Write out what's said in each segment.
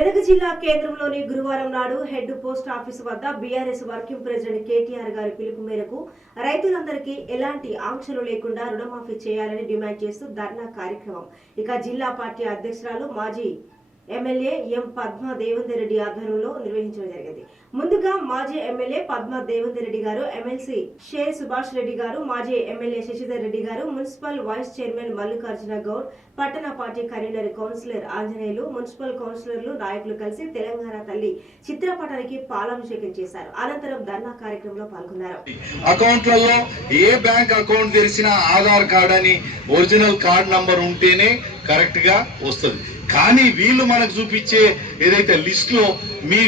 మెదక్ జిల్లా కేంద్రంలోని గురువారం నాడు హెడ్ పోస్ట్ ఆఫీసు వద్ద బీఆర్ఎస్ వర్కింగ్ ప్రెసిడెంట్ కేటీఆర్ గారి పిలుపు మేరకు రైతులందరికీ ఎలాంటి ఆంక్షలు లేకుండా రుణమాఫీ చేయాలని డిమాండ్ చేస్తూ ధర్నా కార్యక్రమం జిల్లా పార్టీ అధ్యక్షురాలు మాజీ ఎమ్మెల్యే ఎం పద్మా దేవేందర్ రెడ్డి ఆధ్వర్యంలో నిర్వహించడం జరిగింది. ముందుగా మాజీ ఎమ్మెల్యే పద్మా దేవేందర్ రెడ్డి గారు, ఎమ్మెల్సీ షేర్ సుభాష్ రెడ్డి గారు, మాజీ ఎమ్మెల్యే శశిధర్ రెడ్డి గారు, municipal vice chairman Mallikarjuna Goud, పట్టణ party convenor councillor Anjaneyulu, municipal కౌన్సిలర్లు, నాయకులు కలిసి తెలంగాణ తల్లి చిత్రపటానికి పాలాభిషేకం చేశారు. అనంతరం ధర్నా కార్యక్రమంలో పాల్గొన్నారు. అకౌంట్లలో ఏ బ్యాంక్ అకౌంట్ తెరిచినా ఆధార్ కార్డ్ అని ఒరిజినల్ కార్డ్ నంబర్ ఉంటేనే కరెక్ట్ గా వస్తుంది. కానీ వీళ్ళు మనకు చూపించే ఏదైతే లిస్ట్ లో మీ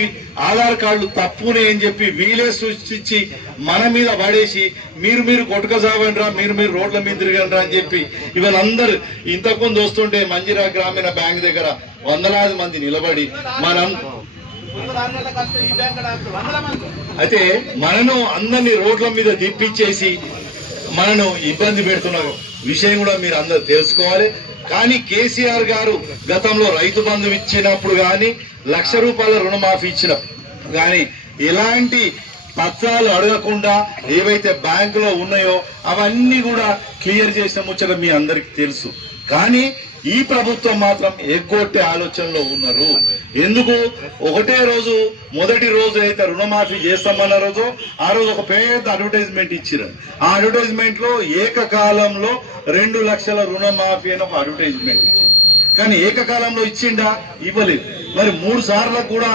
ఆధార్ కార్డు తప్పునే అని చెప్పి వీలే సృష్టించి మన మీద పడేసి మీరు కొట్టుకసావండ్రా, మీరు రోడ్ల మీద తిరగండ్రా అని చెప్పి ఇవాళ అందరు ఇంతకుముందు వస్తుంటే మంజిరా గ్రామీణ బ్యాంక్ దగ్గర వందలాది మంది నిలబడి అయితే మనను అందరినీ రోడ్ల మీద తిప్పించేసి మనను ఇబ్బంది పెడుతున్న విషయం కూడా మీరు అందరు తెలుసుకోవాలి. కానీ కేసీఆర్ గారు గతంలో రైతు బంధు ఇచ్చినప్పుడు గాని ₹1,00,000 రుణమాఫీ ఇచ్చినప్పుడు గాని ఎలాంటి పత్రాలు అడగకుండా ఏవైతే బ్యాంకులో ఉన్నాయో అవన్నీ కూడా క్లియర్ చేసిన ముచ్చట మీ అందరికి తెలుసు. కానీ ఈ ప్రభుత్వం మాత్రం ఎగ్గొట్టే ఆలోచనలో ఉన్నారు. ఎందుకు? ఒకటే రోజు మొదటి రోజు అయితే రుణమాఫీ చేస్తామన్న రోజు ఆ రోజు ఒక పెద్ద అడ్వర్టైజ్మెంట్ ఇచ్చారు. ఆ అడ్వర్టైజ్మెంట్ లో ఏకకాలంలో 2 లక్షల రుణమాఫీ అని ఒక అడ్వర్టైజ్మెంట్ ఇచ్చింది. కానీ ఏకకాలంలో ఇచ్చిండా? ఇవ్వలేదు. మరి 3 సార్లు కూడా